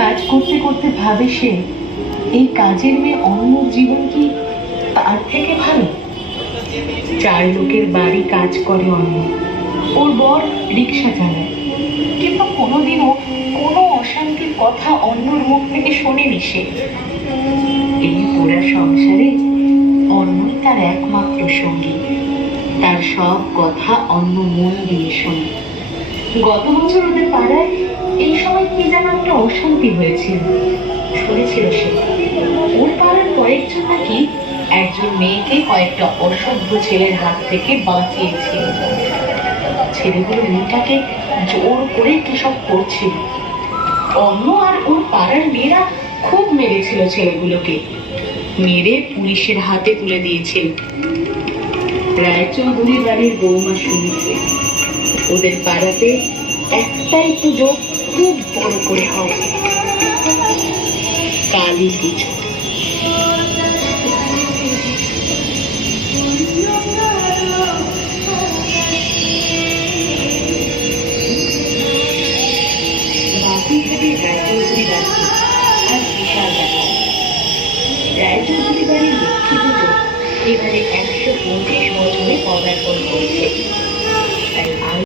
কাজ করতে করতে ভাবে সে, এই কাজের মেয়ে অন্যর জীবন কি তার থেকে ভালো? 4 লোকের বাড়ি কাজ করে অন্য, ওর বর রিক্সা চালায়, কিন্তু কোনোদিনও কোনো অশান্তির কথা অন্যর মুখ থেকে শোনেনি সে। এই পুরা সংসারে অন্যই তার একমাত্র সঙ্গী, তার সব কথা অন্য মন দিয়ে শোনে। গত বছর ওদের পাড়ায় এই সময় কি যেন একটা অশান্তি হয়েছিল, শুনেছিল সে। ওর পাড়ার কয়েকজন নাকি একজন মেয়েকে কয়েকটা অসভ্য ছেলের হাত থেকে বাঁচিয়েছিল। ছেলেগুলো মেয়েটাকে জোর করে কি সব করছিল। অন্য আর ওর পাড়ার মেয়েরা খুব মেরেছিল ছেলেগুলোকে, মেরে পুলিশের হাতে তুলে দিয়েছিল। রায়চৌধুরী বাড়ির বৌমা শুনেছে ওদের পাড়াতে একটাই পুজো খুব বড় করে হয়, কালী পুজো। বাবুঘাটের রায়চৌধুরী বাড়ি আজ বিশাল দেখা। রায়চৌধুরী বাড়ির লক্ষ্মী পুজো এবারে 125 বছরে পদার্পণ করছে। তাই